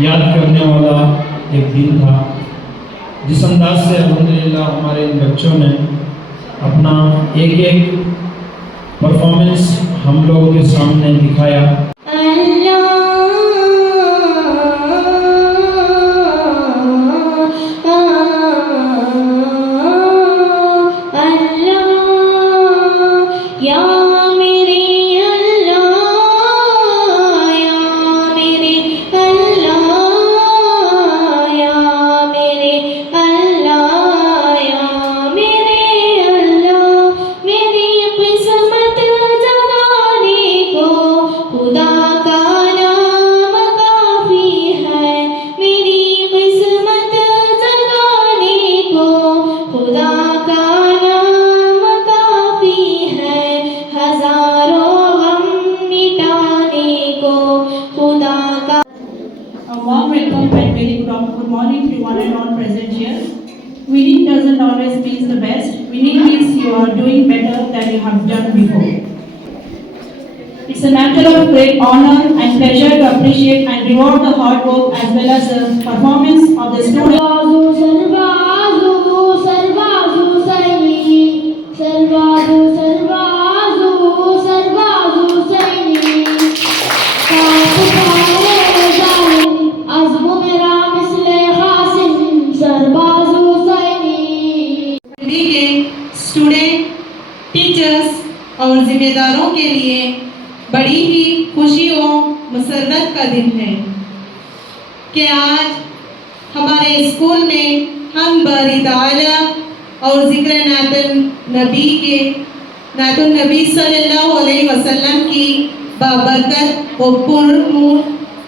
याद करने वाला एक दिन था। जिस अंदाज से अल्हम्दुलिल्लाह हमारे इन बच्चों ने अपना एक एक परफॉर्मेंस हम लोगों के सामने दिखाया। Good morning to one and all present here. Winning doesn't always mean the best. Winning means you are doing better than you have done before. It's a matter of great honor and pleasure to appreciate and reward the hard work as well as the performance of the students. Student, teachers और जिम्मेदारों के लिए बड़ी ही खुशी और मसरत का दिन है कि आज हमारे स्कूल में हम बारी ताला और जिक्र नातुन नबी सल्लल्लाहु अलैहि वसल्लम की बाबरकत और पुरनूर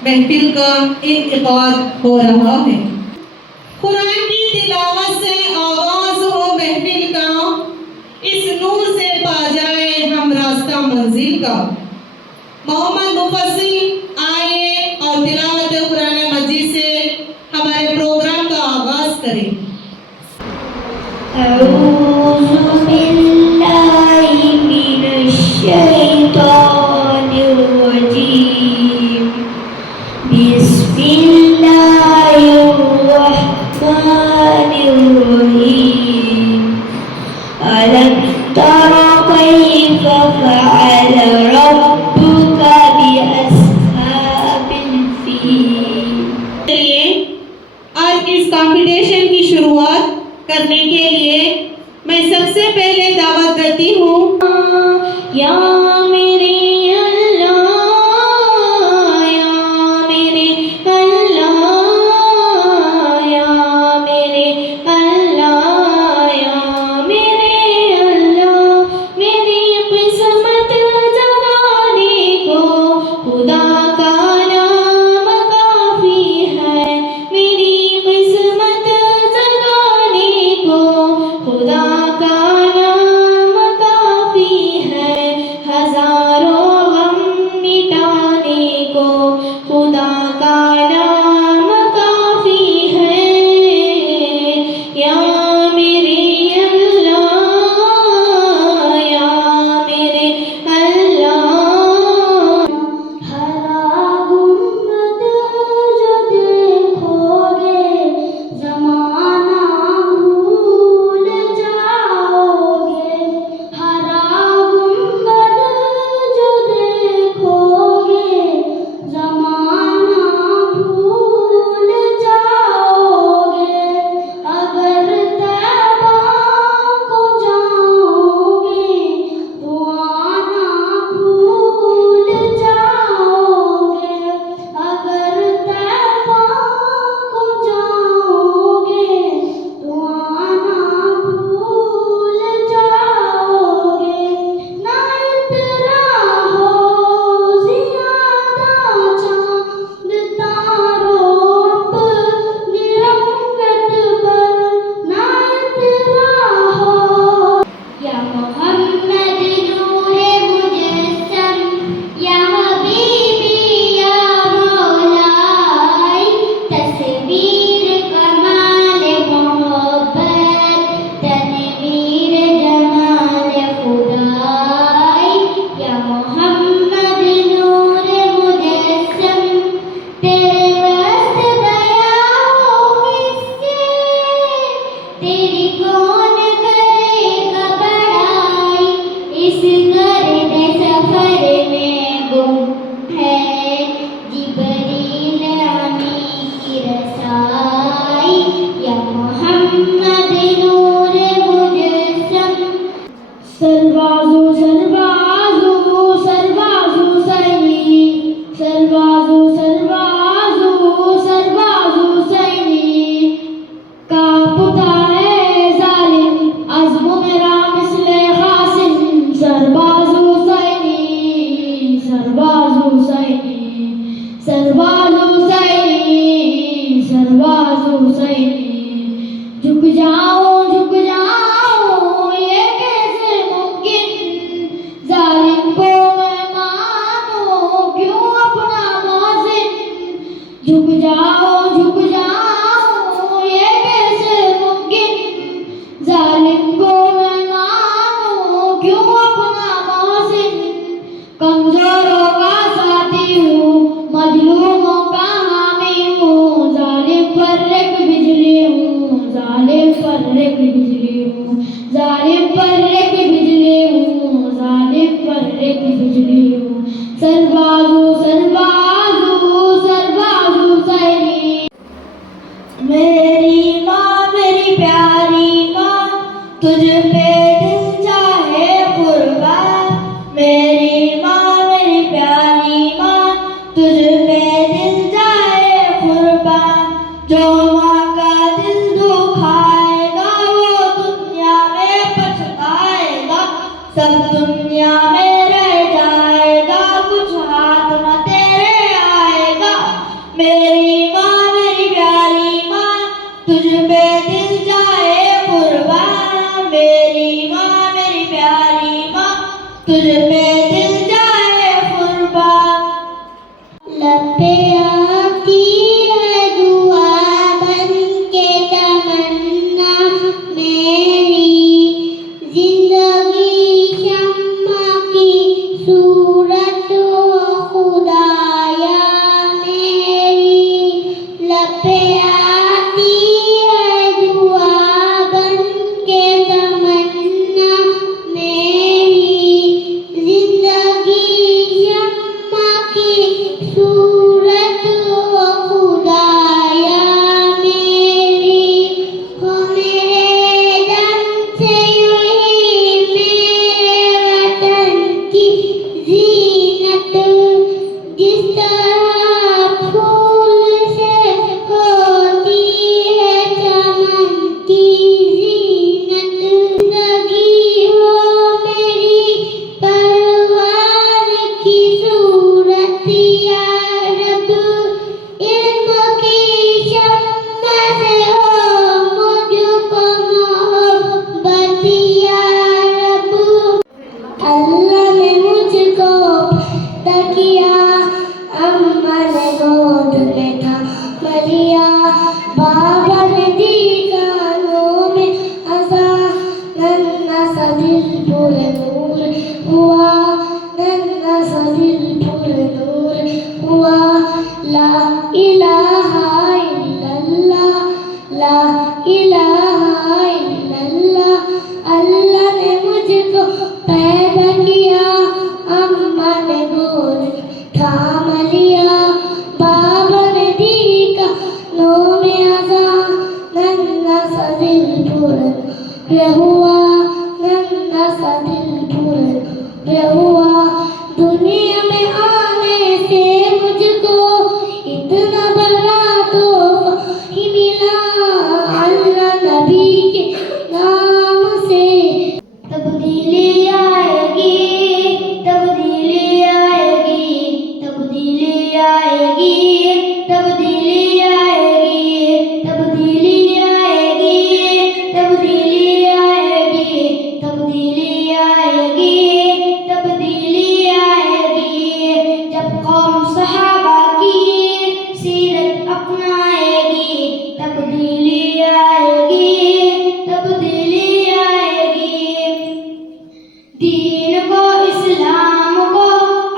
महफिल का इनेकाद हो रहा है। कुरान की तिलावत से आगाज हो महफिल का, इस नूर से पा जाए हम रास्ता मंजिल का। मोहम्मद मुफस्सिल आए और तिलावत कुरान मजीद से हमारे प्रोग्राम का आगाज करें। आज इस कंपटीशन की शुरुआत करने के लिए मैं सबसे पहले दावत देती हूँ या मेरे हुसैन। झुक जाओ ये कैसे मुमकिन, जालिम को मैं मानूं क्यों अपना मोहसिन। झुक जाओ ये कैसे मुमकिन, जालिम को मैं मानूं क्यों अपना मोहसिन। कमजोरों का साथी हूँ, मजलूमों का हामी हूँ, जालिम पर एक बिजली हूँ, जालिम पर एक बिजली हूँ, जालिम पर एक बिजली हूँ, जालिम पर एक बिजली हूँ। सरबाजू सैनी। मेरी माँ मेरी प्यारी माँ, तुझ पे दिल चाहे कुर्बान। मेरी माँ मेरी प्यारी माँ, तुझ पे दिल चाहे कुर्बान। जो माँ का दिल दुखाएगा वो दुनिया में पछताएगा, सब दुनिया में रह जाएगा, कुछ हाथ न तेरे आएगा। मेरी माँ मेरी प्यारी माँ, तुझ पे दिल जाए कुर्बान। मेरी माँ मेरी प्यारी माँ, तुझ पे दिल जाए कुर्बान। लब पे आती है दुआ बन के तमन्ना मेरी, जिंदगी शम्मा की सूरत हो खुदाया मेरी। लब पे आती है दुआ बन के तमन्ना मेरी, जिंदगी शम्मा की सूरत हो खुदाया मेरी। हो मेरे दम से यूं ही मेरे वतन की जीनत, जिस तरह फूल से होती है चमन की जीनत। जिंदगी हो मेरी परवान की सूरत या रब, इल्म की शम्मा से हो मुझको मोहब्बत या रब। अल्लाह ने मुझको पैदा किया, अम्मा ने गोद में थाम लिया, बाबा ने दी कानों में अज़ा, नन्हा सा दिल पुरनूर हुआ, नन्हा सा दिल पुरनूर हुआ। ला इलाहा इल्लल्लाह, ला इलाहा इल्लल्लाह। अल्लाह ने मुझको पैदा किया, अम्मा ने गोद थाम लिया, बाबा ने दी कानों में अज़ा, नन्हा सा दिल पुरनूर हुआ, नन्हा सा दिल पुरनूर हुआ। दुनिया में आने से मुझको इतना बड़ा तोहफा ही मिला, अल्लाह नबी के नाम से। तब्दीली आएगी, तब्दीली आएगी, तब्दीली आएगी, तब्दीली आएगी, तब्दीली आएगी, तब्दीली आएगी, तब्दीली आएगी, तब्दीली आएगी। जब कौम सहाबा की सीरत अपनाएगी, तब्दीली आएगी, तब्दीली आएगी। दीन को इस्लाम को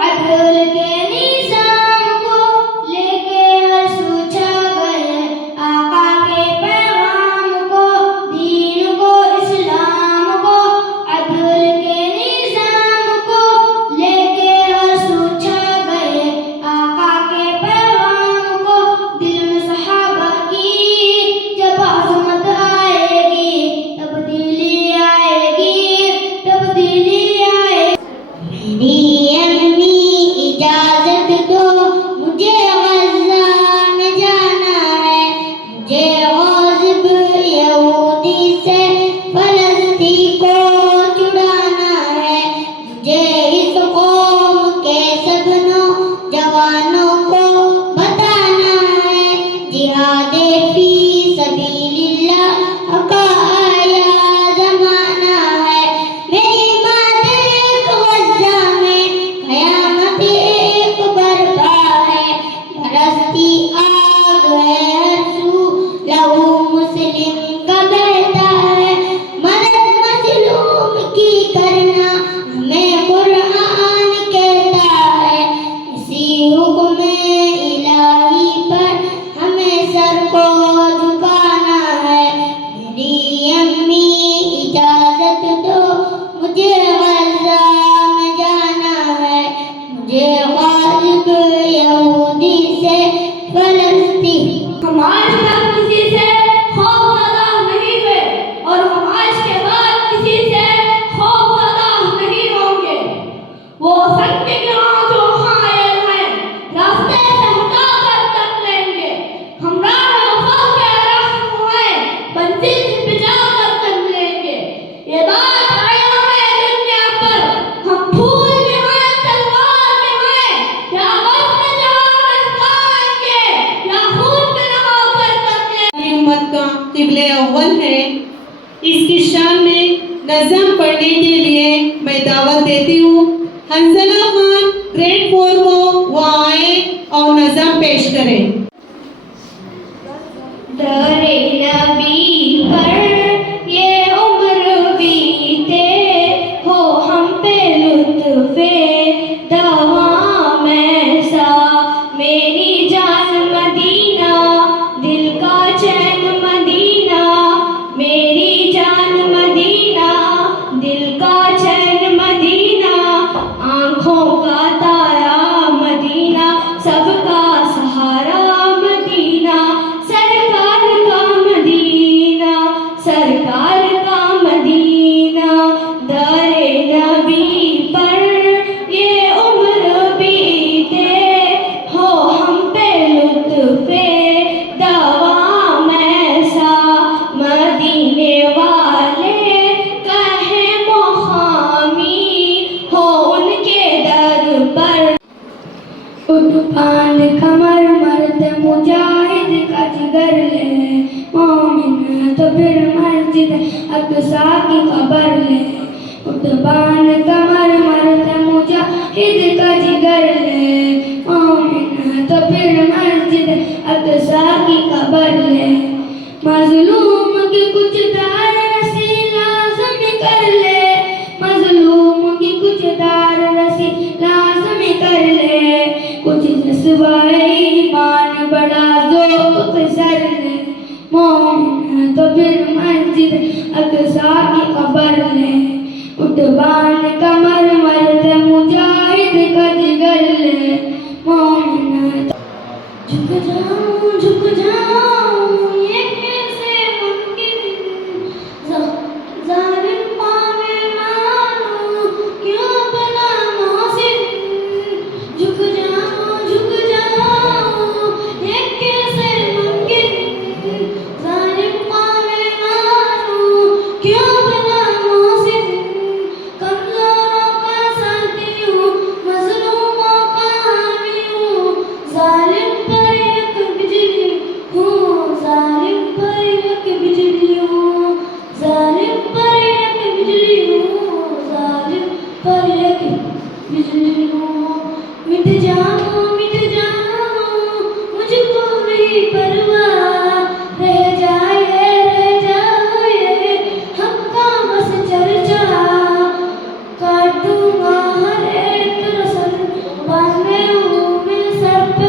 अदल के निज़ाम को लेके हर सूझा गए आका के पैगाम को। दीन को इस्लाम को अदल के निज़ाम को लेके हर सूझा गए आका के पैगाम को। दिल में सहाबा की जब अज़मत आएगी, तब्दीली आएगी, तब्दीली आएगी। मेरी अम्मी इजाज़त दो, मुझे गज़ा में जाना है, मुझे गाज़िब यहूदी से फ़लस्तीन को छुड़ाना है, मुझे इस कौम के सब नौजवानों को बताना है, जिहाद फी अव्वल है। इसकी शान में नज़म पढ़ने के लिए मैं दावत देती हूँ। हंसला खान ग्रेड 4 को वो आए और नज़म पेश करें। दरे नबी पर ये उम्र बीते हो हम पे लुत्फ़े दवाम ऐसा मेरी जान मदीना दिल का चैन मदीना मेरी जान मदीना दिल का चैन मदीना आँखों का तारा मदीना सबका सहारा मदीना सरकार का मदीना सरकार का मदीना दरे नबी पर ये उम्र बीते हो हम पे लुत्फ़े दवाम ऐसा मदीने वाले कहे मोहामी हो उनके दर पर उठ बांध कमर मर्द मुजाहिद का जिगर ले मोमिन तो फिर मस्जिद अक़सा की खबर ले उठ बांध कमर मर्द मुजाहिद का जिगर ले मोमिन तो फिर मस्जिद अक़सा की खबर ले मज़लूम की कुछ दार रसी लाज़म कर ले मज़लूम की कुछ दार रसी लाज़म कर ले कुछ जज्बाए ईमान बड़ा ज़ौक़ सर ले मोमिन तो फिर मस्जिद अक़सा की खबर ले उठ बांध कमर मर्द मुजाहिद का जिगर ले मोमिन झुक जाऊं ये कैसे मुमकिन ज़ालिम पावे मानूं क्यों अपना मोहसिन झुक जाऊं ये कैसे मुमकिन ज़ालिम पावे मानूं क्यों अपना मोहसिन कमज़ोरों का साथी हूँ मज़लूमों का हामी हूँ ज़ालिम पर एक बिजली हूँ ज़ालिम पर एक बिजली हूँ ज़ालिम पर एक बिजली हूँ ज़ालिम पर एक बिजली हूँ मिट जाऊँ मुझको नहीं परवाह रह जाए हक़ बस चर्चा काट दूँगा हर एक रस्म बांधे हूँ मैं सर पे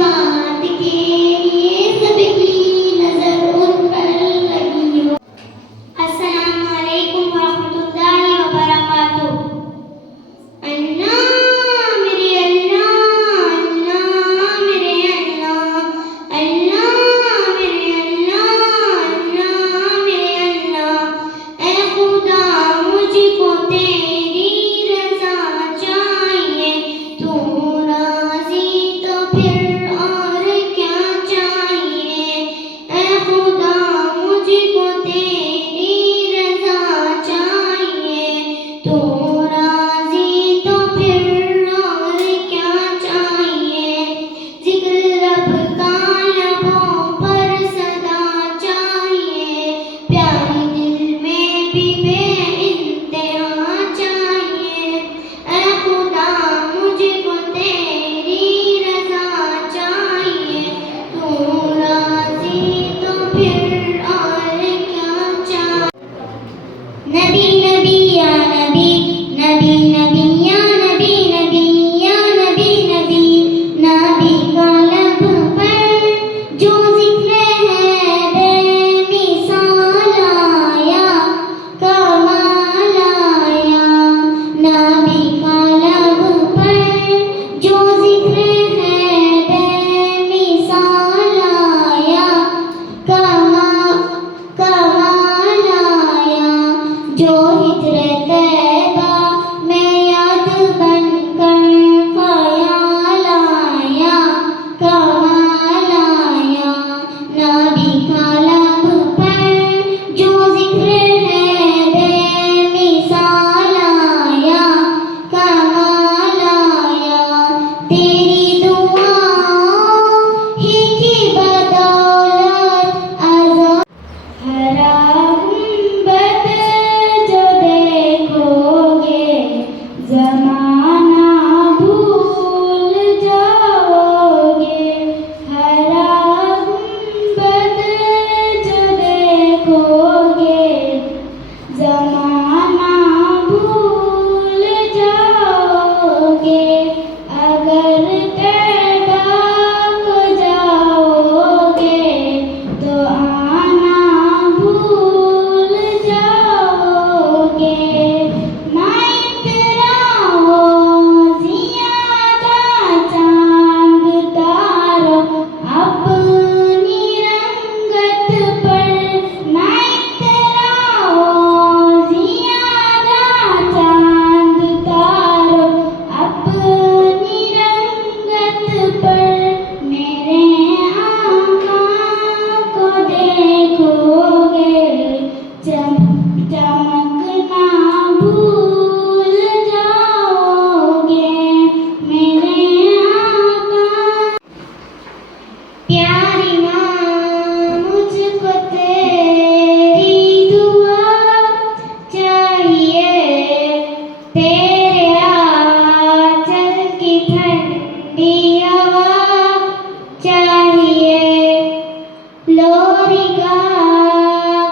बात के लिए सबकी नजर उन पर लगी हो। अस्सलाम वालेकुम वरहमतुल्लाहि वबरकातुह। अल्लाह मेरे अल्लाह, अल्लाह मेरे अल्लाह, अल्लाह मेरे अल्लाह, अल्लाह मेरे अल्लाह। ऐ खुदा मुझको तेरी रज़ा चाहिए, तू राज़ी तो फिर और क्या चाहिए। ऐ खुदा मुझको तेरी रज़ा चाहिए, तू राज़ी तो फिर और क्या चाहिए। ज़िक्र रब का लबों पर सदा चाहिए, प्यारी दिल में भी बेइंतहा चाहिए। ऐ खुदा मुझको तेरी रज़ा चाहिए, तू राज़ी तो फिर और क्या चाहिए। नबी नबी या नबी, नबी नबी या नबी, नबी या नबी, नबी नबी का लब पर जो ज़िक्र है बेमिसाल आया, कमाल आया। नबी का लब पर जो ज़िक्र है बेमिसाल आया, कमाल आया। जो हिजर तैबा में याद बनकर ख्याल आया, कमाल आया। नबी का लब पर जो ज़िक्र है बेमिसाल आया, कमाल आया। तेरी दुआओं ही की बदौलत आज़ाद हरा गुंबद जो देखोगे, ज़माना भूल जाओगे। हरा गुंबद जो देखोगे, ज़माना भूल जाओगे। अगर तैबा को जाओगे तो आना भूल जाओगे। ना इतराओ ज़ियादा चांद तारों अपनी रंगत पर, ना इतराओ ज़ियादा चांद तारों अपनी रंगत पर। मेरे आका को देखोगे, चमकना भूल जाओगे। मेरे आका प्यारी माँ मुझको तेरी दुआ चाहिए, तेरे आंचल की ठंडी हवा चाहिए। लोरी गा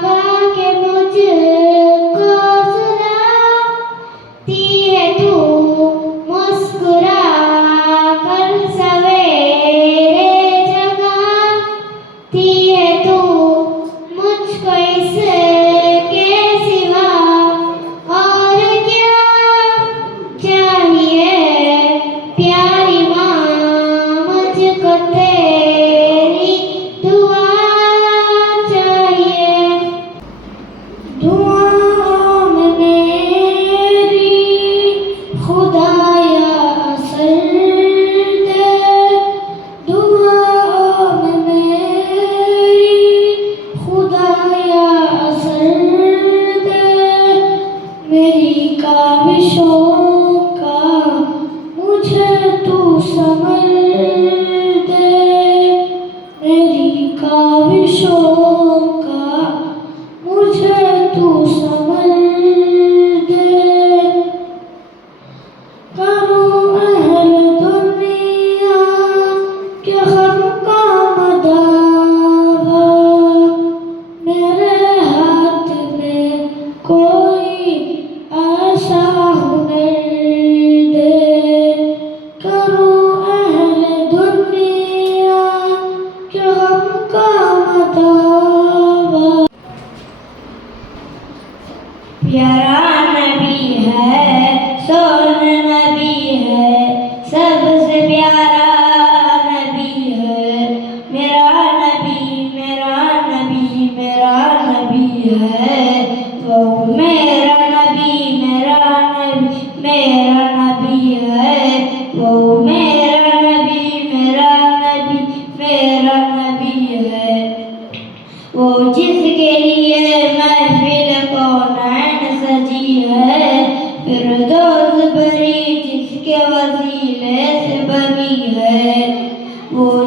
गा के मुझको सुलाती है तू, मुस्कुरा कर सवेरे जगाती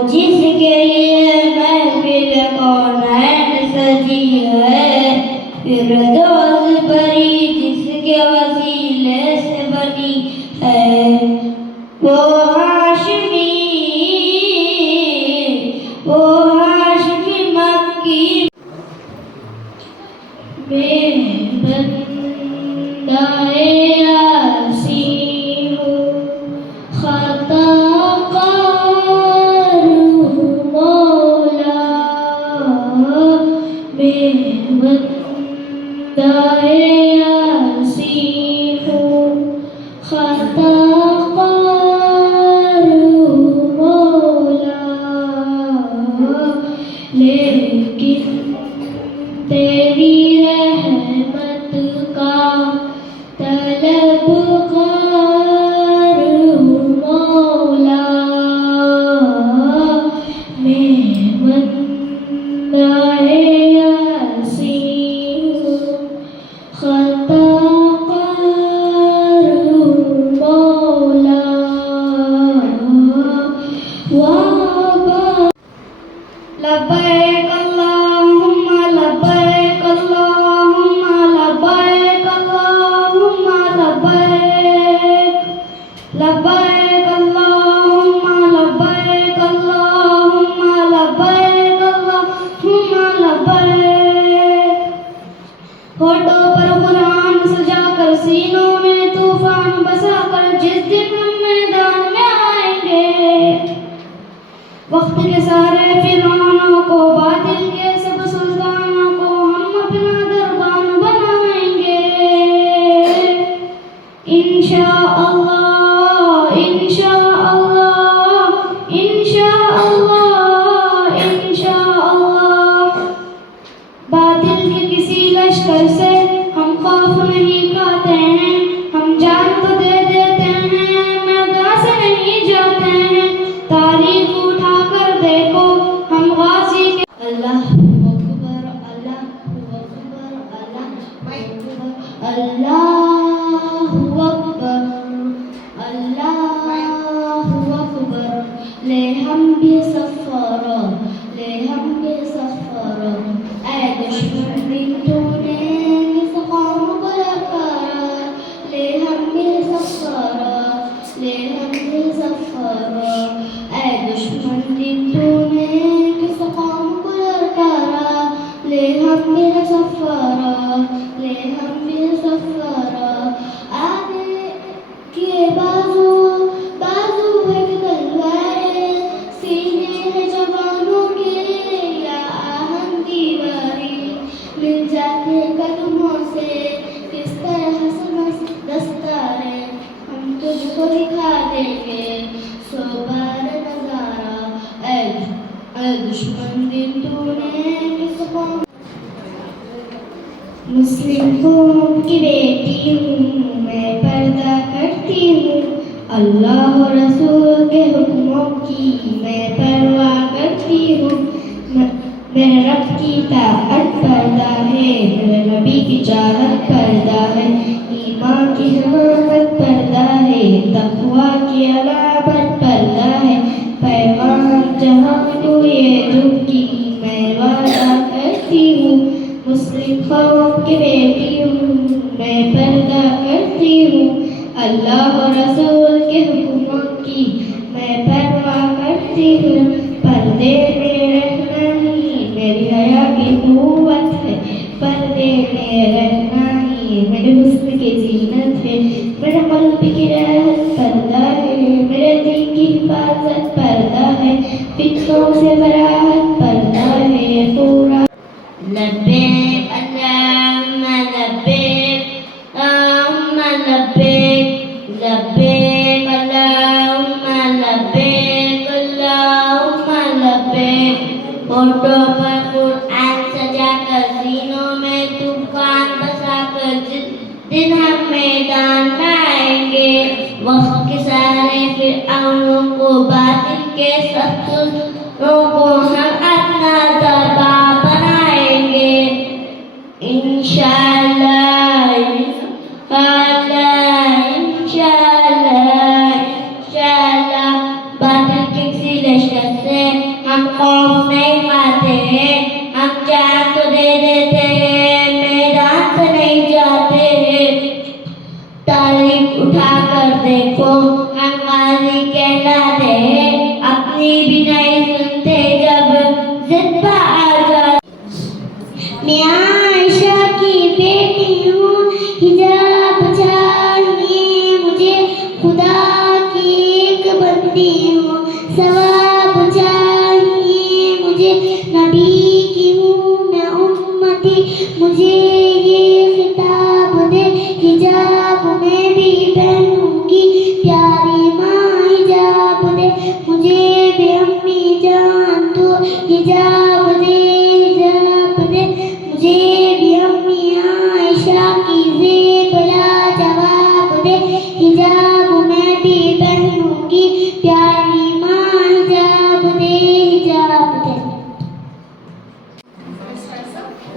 जिसके लिए महफिल कौनैन सजी है, फिरदौस भरी जिसके वसीले से बनी है, वो हाशमी मक्की। मैं बंदाए यासीन हूँ, खताकार मौला। मैं बंदाए यासीन हूँ, खताकार मौला। लेकिन तेरी रहमत का तलबगार हूँ मौला। मैं बंदाए यासीन हूँ, खताकार हूँ मौला। लब्बैक अल्लाहुम्मा लब्बैक अल्लाहुम्मा लब्बैक अल्लाहुम्मा लब्बैक। लब्बैक अल्लाहुम्मा लब्बैक अल्लाहुम्मा लब्बैक अल्लाहुम्मा लब्बैक। होठों पर कुरान सजाकर, सीनों में तूफान बसाकर, जिस दिन हम मैदान में आएंगे, वक्त के सारे फिरौनों को, बातिल के सब सुल्तानों को हम अपना दरबान बनाएंगे। इंशाअल्लाह इंशाअल्लाह इंशाअल्लाह इंशाअल्लाह। बातिल के किसी लश्कर से हम खौफ नहीं खाते हैं, हम जान तो दे देते हैं, मैदान से नहीं जाते हैं। तारीख उठाकर देखो हम गाजी के। अल्लाह अकबर अल्लाह अकबर अल्लाह अकबर अल्लाह अकबर। ले हम भी सफर, ले हम भी सफर। ऐ दुश्मन दिन तूने किस कौम को ललकारा, ले हम भी सफर, ले हम भी सफर। ऐ दुश्मन दिन तूने किस कौम को ललकारा, ले हम भी सफर, ले हम भी सफर। आगे के बाजू बाजू है तलवारें, सीने हैं जवानों के या आहन दीवारें। मिल जाते कदमों से किस तरह समझ दस्तारें, हम तुझको दिखा देंगे सो बार नजारा। ऐ दुश्मन दिन तूने किस कौम। मुस्लिम कौम की बेटी हूँ मैं, पर्दा करती हूँ, अल्लाह और रसूल के हुक्मों की मैं परवाह करती हूँ। मेरे रब की ताअत पर्दा है, मेरे नबी की चाहत पर्दा है, ईमान की हमामत पर्दा है, तक़वा की अलामत पर्दा है। पैगाम जहाँ को ये झुकी मैं वादा करती हूँ। मुस्लिम कौम की बेटी हूँ मैं, पर्दा करती हूँ, अल्लाह और रसूल के हुक्मों की मैं परवाह करती हूँ। पर्दे में रहना ही मेरी हया की कुव्वत है, पर्दे में रहना ही मेरे हुस्न की जीनत है। मेरे क़ल्ब की राहत पर्दा है, मेरे दिल की हिफाजत पर्दा है, फिक्रों से बराहत पर्दा है पूरा। लब्बैक अल्लाहुम्मा लब्बैक अल्लाहुम्मा लब्बैक। लब्बैक अल्लाहुम्मा लब्बैक अल्लाहुम्मा लब्बैक। होठों पर कुरान सजाकर, सीनों में तूफान बसाकर, जिस दिन हम मैदान में आएंगे, वक्त के सारे फिरौनों को, बातिल के सब सुल्तानों को हम अपना दरबार बनाएंगे। इंशाअल्लाह इंशाअल्लाह इंशाअल्लाह इंशाअल्लाह। बातिल के किसी लश्कर से हम खौफ नहीं खाते हैं, हम जान तो दे देते हैं, मैदान से नहीं जाते हैं। तारीख उठा कर देखो, हम गाजी कहलाते हैं, अपनी भी नहीं सुनते जब जिद पर आ जाते। मैं आयशा की बेटी हूँ, हिजाब चाहिए मुझे, खुदा की एक बंदी हूँ, सवाब चाहिए मुझे, नबी की हूँ मैं उम्मती, मुझे ये खिताब दे, हिजाब में भी पहनूंगी, प्यारी माँ हिजाब दे, मुझे भी अम्मी जान दो, हिजाब दे, हिजाब दे, मुझे भी अम्मी आयशा की ज़ेबला जवाब दे, हिजाब में भी पहनूंगी, प्यारी माँ हिजाब दे, हिजाब दे।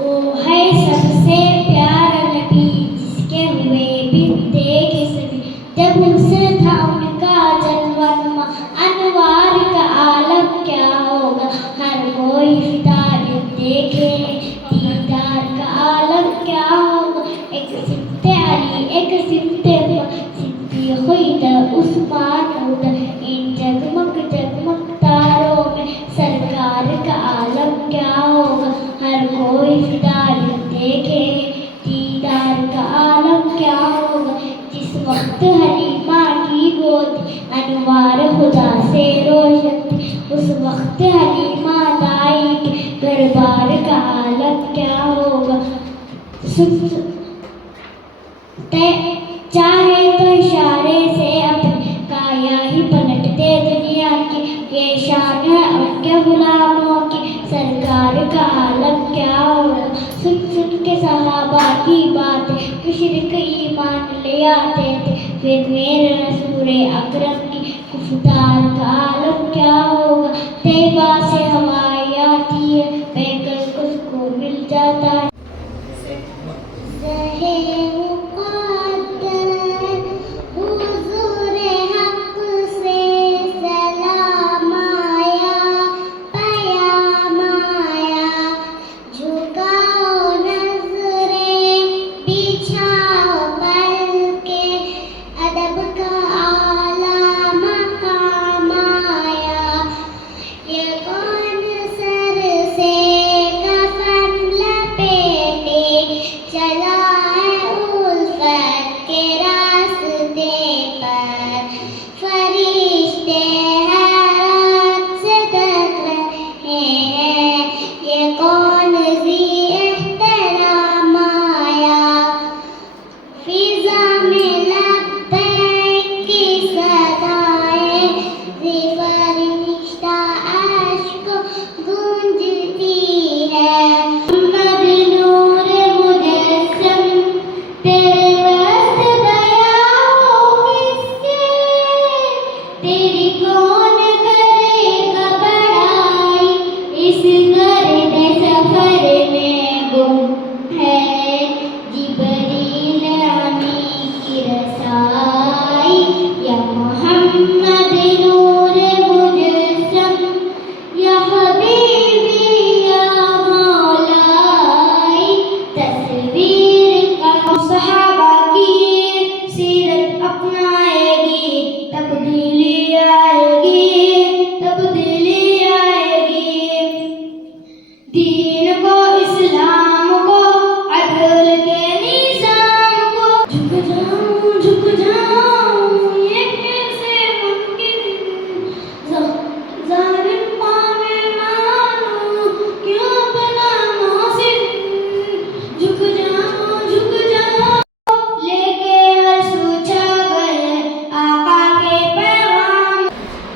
ओ है सबसे प्यारा नबी, जिसके हुए बिनते के सभी, जब उनसे था उनका जलवा, अनवार का आलम क्या होगा, हर कोई फिदायत देखे, दीदार का आलम क्या होगा। एक सिमते अली, एक सिमते सिद्दीक़ उस्मान होता, इन जगमग जगमग तारों में सरकार का आलम क्या होगा, हर कोई फिदायत देखे, दीदार का आलम क्या होगा। जिस वक्त हलीमा की गोद अनवार खुदा से रोशन थी, उस वक्त हलीमा दाई के दरबार का आलम क्या होगा। चाहे तो इशारे से अपनी काया ही पलट दे दुनिया की, ये शान है उनके गुलामों की, सरकार का आलम क्या होगा। सुन सुन के सहाबा की बातें, मुशरिक ईमान ले आते थे, फिर मेरे रसूल अकरम की गुफ्तार का आलम क्या होगा। तैबा से हवाएं आती है, बहकर को सुकून मिल जाता है।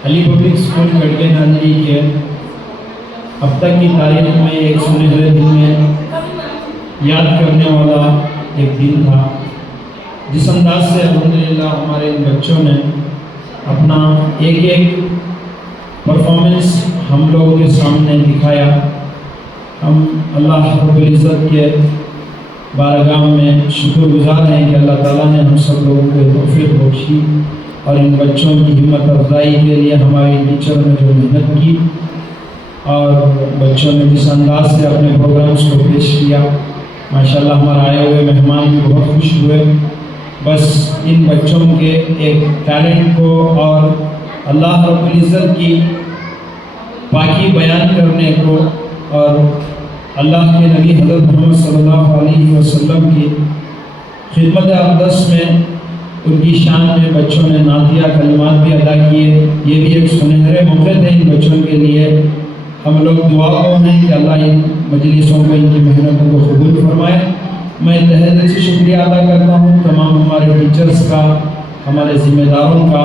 अली पब्लिक स्कूल गढ़गे नांदरी के अब तक की तारीख में एक सुनहरे दिन में याद करने वाला एक दिन था। जिस अंदाज से अल्हम्दुलिल्लाह हमारे इन बच्चों ने अपना एक एक परफॉर्मेंस हम लोगों के सामने दिखाया, हम अल्लाह रब्बुल इज़्ज़त के बारगाह में शुक्रगुजार हैं कि अल्लाह ताला ने हम सब लोगों को तौफीक बख्शी और इन बच्चों की हिम्मत अफजाई के लिए हमारे टीचर ने जो मेहनत की और बच्चों ने जिस अंदाज से अपने प्रोग्राम्स को पेश किया, माशाल्लाह हमारे आए हुए मेहमान भी बहुत खुश हुए। बस इन बच्चों के एक टैलेंट को और अल्लाह रब्बुल इज़्ज़त की पाकी बयान करने को और अल्लाह के नबी हज़रत मोहम्मद सल्लल्लाहु अलैहि वसल्लम की खिदमत अक़दस में उनकी शान में बच्चों ने नातिया कलमात भी अदा किए। ये भी एक सुनहरे मौके थे इन बच्चों के लिए। हम लोग दुआ को हैं कि अल्लाह इन मजलिसों को, इनकी मेहनतों को कबूल फरमाए। मैं तहे दिल से शुक्रिया अदा करता हूँ तमाम हमारे टीचर्स का, हमारे ज़िम्मेदारों का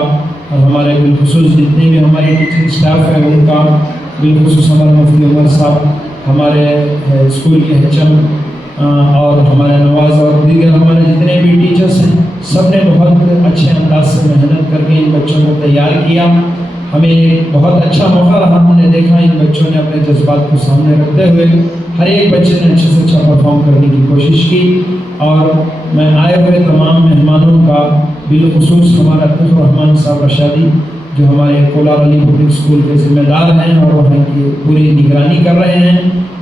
और हमारे बिलखुसूस जितने भी हमारे टीचिंग स्टाफ है उनका, बिलखुसूस हमारे मुफ्ती उमर साहब, हमारे स्कूल के HM और हमारे नवाज़ और दीगर हमारे जितने भी टीचर्स हैं, सब ने बहुत अच्छे अंदाज से मेहनत करके इन बच्चों को तैयार किया। हमें बहुत अच्छा मौका रहा। हमने देखा इन बच्चों ने अपने जज्बात को सामने रखते हुए हर एक बच्चे ने अच्छे से अच्छा परफॉर्म करने की कोशिश की। और मैं आए हुए तमाम मेहमानों का, बिलखुसूस हमारा अतीफ़ुर रहमान साहब रशादी जो हमारे कोलार अली पब्लिक स्कूल के ज़िम्मेदार हैं और वहाँ की पूरी निगरानी कर रहे हैं,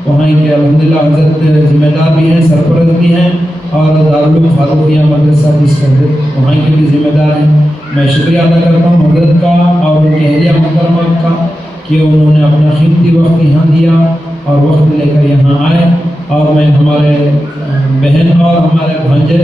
वहाँ के अल्हम्दुलिल्लाह हज़रत ज़िम्मेदार भी हैं, सरपरस्त भी हैं और दारुल फारूकिया मदरसा जिसके वहाँ के भी ज़िम्मेदार हैं। मैं शुक्रिया अदा करता हूँ हज़रत का और उनके अहलिया मुहतरमा का कि उन्होंने अपना कीमती वक्त यहाँ दिया और वक्त लेकर यहाँ आए। और मैं हमारे बहन और हमारे भांजे,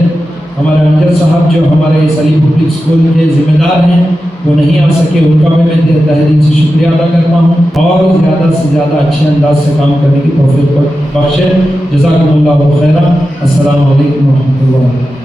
हमारे अमजद साहब जो हमारे इस अली पब्लिक स्कूल के ज़िम्मेदार हैं, वो नहीं आ सके, उनका भी मैं तहे दिल से शुक्रिया अदा करता हूँ और ज़्यादा से ज़्यादा अच्छे अंदाज से काम करने की तौफीक बख्शे। जज़ाकुमुल्लाहु खैरा। अस्सलामु अलैकुम व रहमतुल्लाह।